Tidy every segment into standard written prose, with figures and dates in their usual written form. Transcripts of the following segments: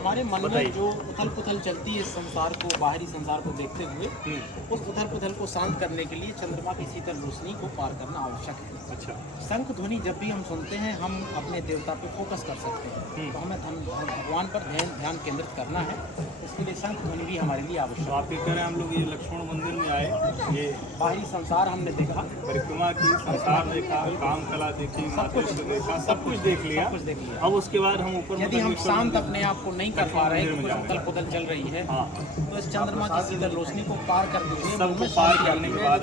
हमारे मन में जो उथल पुथल चलती है संसार को, बाहरी संसार को देखते हुए, उस उथल पुथल को शांत करने के लिए चंद्रमा की शीतल रोशनी को पार करना आवश्यक है। अच्छा। शंख ध्वनि जब भी हम सुनते हैं हम अपने देवता पे फोकस कर सकते हैं, तो हमें भगवान पर ध्यान केंद्रित करना है, इसके लिए शंख ध्वनि भी हमारे लिए आवश्यक है। तो आप ये कह रहे हैं हम लोग ये लक्ष्मण मंदिर में आए, ये बाहरी संसार हमने देखा, परिक्रमा की, संसार देखा, काम कला देखी, मातृत्व देखा, सब कुछ देख लिया। अब उसके बाद हम ऊपर यदि हम शांत अपने आप को नहीं कर पा रहे हैं, कुछ उथल पुथल चल रही है, तो इस चंद्रमा की शीतल रोशनी को पार करते हुए सबको पार करने के बाद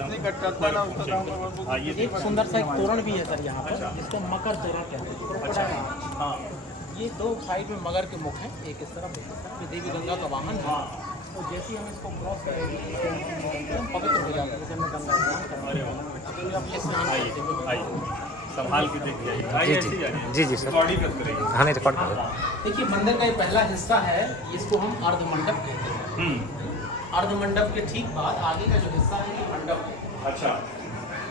एक सुंदर सा एक तोरण भी है सर यहाँ पर, जिसको मकर तोरण कहते हैं। हाँ, ये दो साइड में मगर के मुख हैं, एक इस तरफ एक इस तरफ, ये देवी गंगा का वाहन है। तो जैसे ही हम इसको क्रॉस करेंगे हम पवित्र हो जाते हैं, जैसे हमें गंगा स्नान करना है, स्नान करते हैं। संभाल के देखिए। जी जी सर, रिकॉर्डिंग कर रही है। हाँ नहीं रिकॉर्ड कर रहे हैं। देखिए मंदिर का ये पहला हिस्सा है, इसको हम अर्धमंडप कहते हैं। अर्धमंडप के ठीक बाद आगे का जो हिस्सा है ये मंडप है। अच्छा।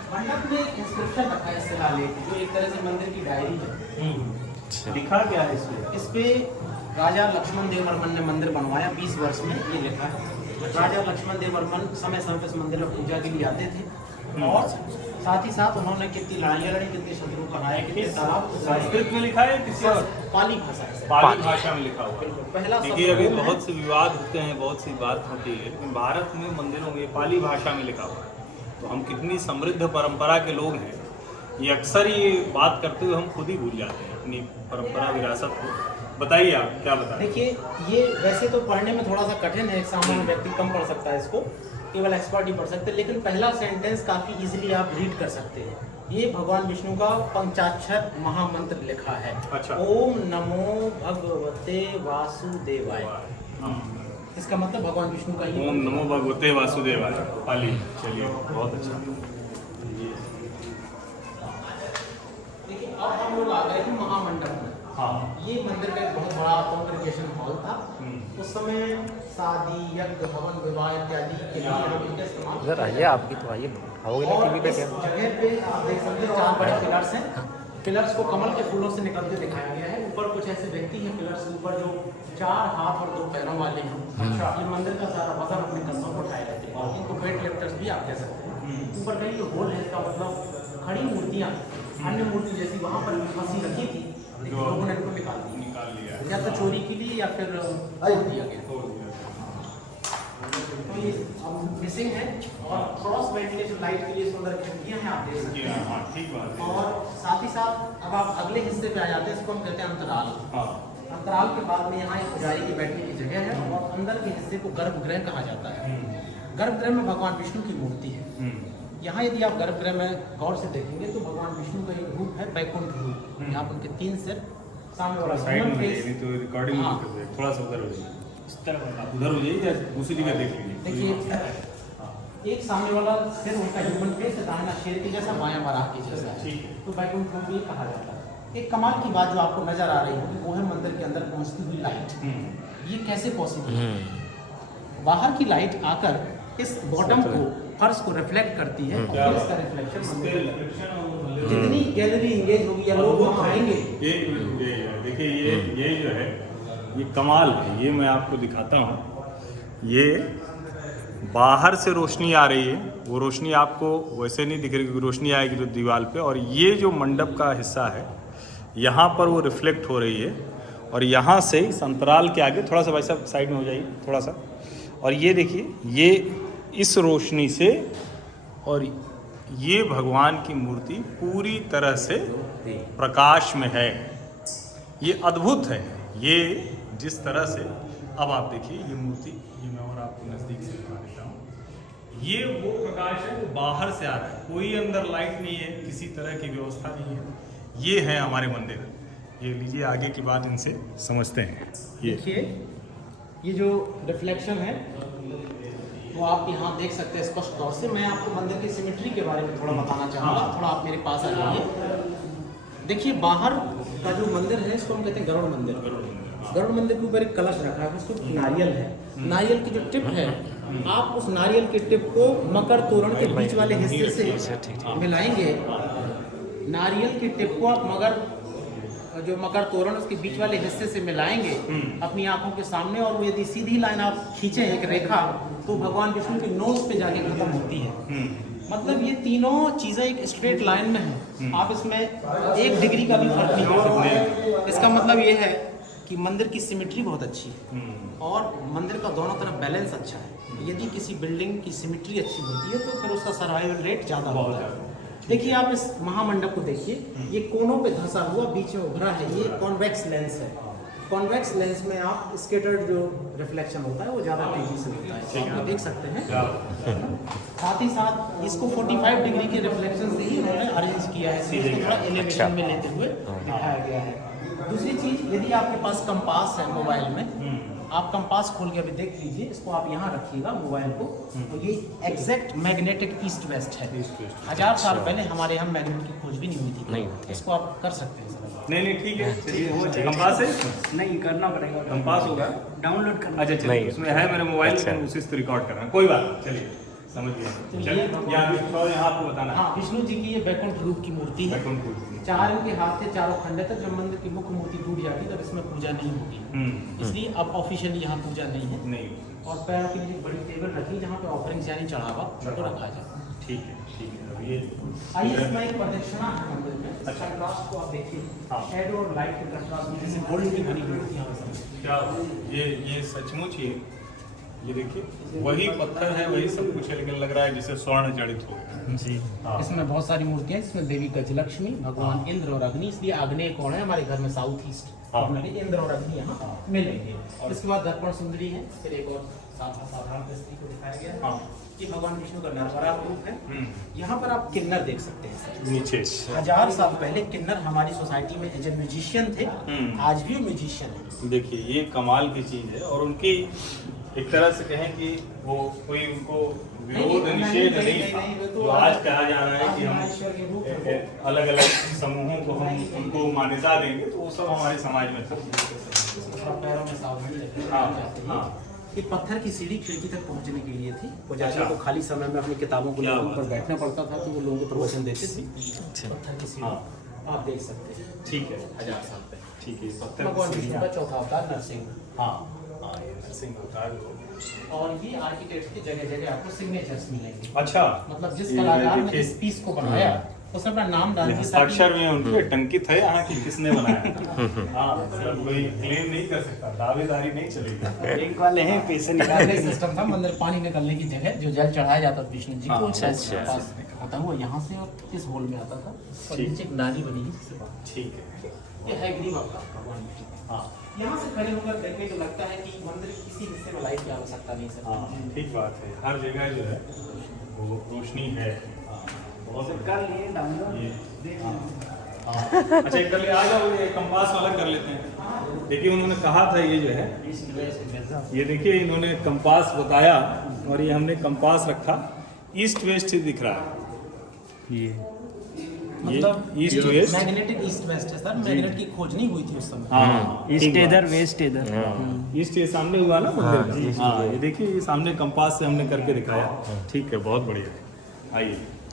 मंडप में एक इंस्क्रिप्शन रखा है शिलालेख, जो एक तरह से मंदिर की डायरी है। लिखा क्या है इसमें? इस पे राजा लक्ष्मण देव वर्मन ने मंदिर बनवाया 20 वर्ष में, ये लिखा है। राजा लक्ष्मण देव वर्मन समय समय पर इस मंदिर में पूजा के लिए आते थे, और साथ ही साथ उन्होंने कितनी लड़ाइयाँ लड़ी, कितने शत्रु को हराया, कितने तालाब। संस्कृत में लिखा है किसी और? पाली भाषा है। पाली भाषा में लिखा हुआ है। पहला देखिए अभी बहुत से विवाद होते हैं, बहुत सी बात होती है, लेकिन भारत में मंदिरों में पाली भाषा में लिखा हुआ है। तो हम कितनी समृद्ध परंपरा के लोग हैं, ये अक्सर ये बात करते हुए हम खुद ही भूल जाते हैं अपनी परंपरा विरासत को। बताइए आप क्या बताएं? देखिए ये वैसे तो पढ़ने में थोड़ा सा कठिन है, एक सामान्य व्यक्ति कम पढ़ सकता है इसको, केवल एक्सपर्ट ही पढ़ सकते हैं, लेकिन पहला सेंटेंस काफ़ी इजीली आप रीड कर सकते हैं। ये भगवान विष्णु का पंचाक्षर महामंत्र लिखा है। अच्छा। ओम नमो भगवते वासुदेवाय। इसका मतलब भगवान विष्णु का ही ओम नमो भगवते वासुदेवाय, पाली। चलिए बहुत अच्छा। देखिए अब हम लोग आ गए हैं महामंडप में। हाँ। ये मंदिर का एक बहुत बड़ा कॉन्ग्रेगेशन हॉल था। उस समय शादी, यज्ञ, हवन, विवाह इत्यादि के लिए हम इनका इस्तेमाल इधर आइए, आपकी तो आइए, आओगे ना टीवी पे क्या? जगह पे आप देख सकते हैं 4 बड़े पिलर्स हैं। पिलर्स को कमल के फूलों से निकलते दिखाया गया है। ऊपर कुछ ऐसे व्यक्ति हैं पिलर्स के ऊपर जो 4 हाथ और 2 पैरों वाले हैं। अच्छा। ये मंदिर का सारा वजन अपने कंधों पर उठाए रहते हैं, इनको वेट लिफ्टर्स भी आप कह सकते हैं। ऊपर कहीं जो होल है, इसका मतलब खड़ी मूर्तियाँ अन्य मूर्ति जैसी वहाँ पर फंसी रखी थी, लेकिन लोगों ने इनको निकाल दिया, या तो चोरी के लिए या फिर तोड़ दिया गया। तो ये अब मिसिंग है, और क्रॉस वेंटिलेशन लाइट के लिए सुंदर खिड़कियां हैं, आप देख सकते हैं। हाँ, ठीक बात है। और साथ ही साथ अब आप अगले हिस्से पे आ जाते हैं, इसको हम कहते हैं अंतराल। हाँ। अंतराल के बाद में यहाँ एक पुजारी की बैठने की जगह है, और अंदर के हिस्से को गर्भगृह कहा जाता है। गर्भगृह में भगवान विष्णु की मूर्ति है। यहाँ यदि आप गर्भगृह में गौर से देखेंगे तो भगवान विष्णु का एक रूप है, बैकुंठ रूप। यहाँ पर उनके 3 सिर, सामने वाला साइड में फेस। नहीं तो रिकॉर्डिंग हाँ। थोड़ा सा उधर हो जाइए, इस तरफ आप उधर हो जाइए या दूसरी जगह देख लीजिए। देखिए एक सामने वाला सिर उनका ह्यूमन फेस है, दाहिना शेर के जैसा, बायां वराह के जैसा है। ठीक है। तो बैकुंठ रूप ये कहा जाता है। एक कमाल की बात जो आपको नजर आ रही होगी वो है मंदिर के अंदर पहुंचती हुई लाइट। ये कैसे पॉसिबल है? बाहर की लाइट आकर इस बॉटम को, फर्श को रिफ्लेक्ट करती है, और फिर इसका रिफ्लेक्शन जितनी गैलरी इंगेज होगी या लोग वहाँ आएंगे। एक मिनट देखिए, ये जो है ये कमाल है, ये मैं आपको दिखाता हूँ। ये बाहर से रोशनी आ रही है, वो रोशनी आपको वैसे नहीं दिख रही, क्योंकि रोशनी आएगी तो दीवार पे, और ये जो मंडप का हिस्सा है यहाँ पर वो रिफ्लेक्ट हो रही है, और यहाँ से इस अंतराल के आगे थोड़ा सा भाई साहब साइड में हो जाइए थोड़ा सा, और ये देखिए ये इस रोशनी से, और ये भगवान की मूर्ति पूरी तरह से प्रकाश में है। ये अद्भुत है। ये जिस तरह से, अब आप देखिए ये मूर्ति, ये मैं और आपको नज़दीक से दिखा देता हूँ। ये वो प्रकाश है जो बाहर से आ रहा है, कोई अंदर लाइट नहीं है, किसी तरह की व्यवस्था नहीं है। ये है हमारे मंदिर। ये लीजिए, आगे की बात इनसे समझते हैं। ये देखिए ये जो रिफ्लेक्शन है वो आप यहाँ देख सकते हैं स्पष्ट तौर से। मैं आपको मंदिर की सिमेट्री के बारे में थोड़ा बताना चाहूँगा। थोड़ा आप मेरे पास आ जाइए। देखिए बाहर का जो मंदिर है इसको हम कहते हैं गरुड़ मंदिर। गरुड़ मंदिर के ऊपर एक कलश रखा है, उसको नारियल है। नारियल की जो टिप है, आप उस नारियल के टिप को मकर तोरण के बीच वाले हिस्से से मिलाएंगे। नारियल की टिप को आप मकर जो मकर तोरण उसके बीच वाले हिस्से से मिलाएंगे अपनी आंखों के सामने, और वो यदि सीधी लाइन आप खींचे एक रेखा तो भगवान विष्णु की नोज पे जाके खत्म होती है। मतलब ये तीनों चीजें एक स्ट्रेट लाइन में हैं, आप इसमें 1 डिग्री का भी फर्क नहीं कर सकते। इसका मतलब ये है कि मंदिर की सिमेट्री बहुत अच्छी है और मंदिर का दोनों तरफ बैलेंस अच्छा है। यदि किसी बिल्डिंग की सिमेट्री अच्छी होती है तो फिर उसका सर्वाइवल रेट ज़्यादा होता है। देखिए आप इस महामंडप को देखिए, ये कोनों पे धंसा हुआ बीच में उभरा है, ये कॉन्वेक्स लेंस है। कॉन्वेक्स लेंस में आप स्केटर्ड जो रिफ्लेक्शन होता है वो ज़्यादा तेजी से होता है, तो आप देख सकते हैं। साथ ही साथ इसको 45 डिग्री के रिफ्लेक्शन से ही उन्होंने अरेंज किया है, इसको थोड़ा एलिवेशन में लेते हुए दिखाया गया है। दूसरी चीज़, यदि आपके पास कंपास है मोबाइल में, आप कंपास खोल के अभी देख लीजिए, इसको आप यहाँ रखिएगा मोबाइल को, तो ये एग्जैक्ट मैग्नेटिक ईस्ट वेस्ट है। 1000 साल पहले हमारे यहाँ मैग्नेट की खोज भी नहीं हुई थी। नहीं होती। इसको आप कर सकते हैं सर। नहीं ठीक है, चलिए कंपास है इसमें? नहीं करना पड़ेगा, कंपास होगा डाउनलोड करना। अच्छा चलिए, नहीं। उसमें है मेरे मोबाइल में, अच्छा। उसी से रिकॉर्ड कर रहा हूँ, कोई बात नहीं, चलिए समझ गया। चलिए यहाँ आपको बताना है। हाँ, विष्णु जी की ये वैकुंठ रूप की मूर्ति है। बैकग्राउंड फूल। 4 इनके हाथ थे, चारों खंडे तक। जब मंदिर की मुख्य मूर्ति टूट जाती तब इसमें पूजा नहीं होगी, इसलिए अब ऑफिशियली यहाँ पूजा नहीं है। नहीं, और पैरों के लिए बड़ी टेबल रखी जहाँ पे ऑफरिंग्स यानी चढ़ावा तो रखा जाए। ठीक है ठीक है। अब ये आइए, इसमें एक प्रदक्षिणा है मंदिर में। अच्छा, कंट्रास्ट को आप देखिए, हाँ। शैडो और लाइट के कंट्रास्ट में जैसे गोल्ड की बनी मूर्तियाँ हैं। क्या ये सचमुच ये देखिए वही पत्थर है, वही सब कुछ है, लेकिन लग रहा है जैसे स्वर्ण जड़ित हो गया। जी। हाँ। इसमें बहुत सारी मूर्तियां हैं, इसमें देवी गजलक्ष्मी, भगवान इंद्र और अग्नि, इसलिए आग्नेय कोण है हमारे घर में, साउथ ईस्ट। इंद्र और अग्नि यहाँ मिलेंगे। और इसके बाद दर्पण सुंदरी है, फिर एक और साधारण दृष्टि को दिखाया गया है। हाँ। ये भगवान विष्णु का नरवरा रूप है। यहाँ पर आप किन्नर देख सकते हैं सर। नीचे 1000 साल पहले किन्नर हमारी सोसाइटी में एज ए म्यूजिशियन थे, आज भी म्यूजिशियन है। देखिए ये कमाल की चीज है, और उनकी एक तरह से कहें कि वो कोई उनको विरोध निषेध नहीं था, जो आज कहा जा रहा है कि हम अलग अलग समूहों को हम उनको मान्यता देंगे, तो वो सब हमारे समाज में था। पैरों में सावधानी रखें। हाँ। ये पत्थर की सीढ़ी खिड़की तक पहुंचने के लिए थी। पुजारी अच्छा। को खाली समय में अपनी किताबों को क्या लेकर बात ऊपर है। बैठना पड़ता था, तो वो लोगों को प्रवचन देते थे। अच्छा। पत्थर की सीढ़ी हाँ। आप देख सकते हैं, ठीक है 1000 साल पहले। ठीक है। पत्थर भगवान की विष्णु का चौथा अवतार नरसिंह। हाँ हाँ, ये नरसिंह अवतार हो। और ये आर्किटेक्ट की जगह जगह आपको सिग्नेचर्स मिलेंगे। अच्छा, मतलब जिस ये कलाकार ने देखिए। इस पीस को बनाया उसने अपना नाम डाल दिया, हस्ताक्षर में उनके टंकित है यहाँ की किसने बनाया। हाँ, सब कोई क्लेम नहीं कर सकता, दावेदारी नहीं चलेगी। बैंक वाले हैं, पैसे निकालने ताकि सिस्टम था। मंदिर पानी निकलने की जगह, जो जल चढ़ाया जाता था विष्णु जी को, हाँ, अच्छा, अच्छा। पास होता हुआ यहाँ से और इस होल में आता था, और ठीक। नीचे एक नाली बनी है जिससे पानी। ठीक है। ये है ग्रीव आपका भगवान विष्णु। हाँ यहाँ से खड़े होकर देखें तो लगता है कि मंदिर के किसी हिस्से में लाइट की आवश्यकता नहीं सर। हाँ, ठीक बात है, हर जगह जो है वो रोशनी है। हाँ, बहुत कर लिए डाउनलोड। ये हाँ, हाँ। अच्छा एक कर ले, आ जाओ, ये कंपास वाला कर लेते हैं। देखिए उन्होंने कहा था ये जो है, ये देखिए इन्होंने कंपास बताया, और ये हमने कंपास रखा, ईस्ट वेस्ट ही दिख रहा है। ये मतलब east west. Magnetic east west है सर, मैग्नेट की खोज नहीं हुई थी उस समय। हाँ, ईस्ट इधर, वेस्ट इधर। ईस्ट ये सामने हुआ ना मंदिर का। हाँ, ये देखिए ये सामने कंपास से हमने करके दिखाया। ठीक है, बहुत बढ़िया। आइए।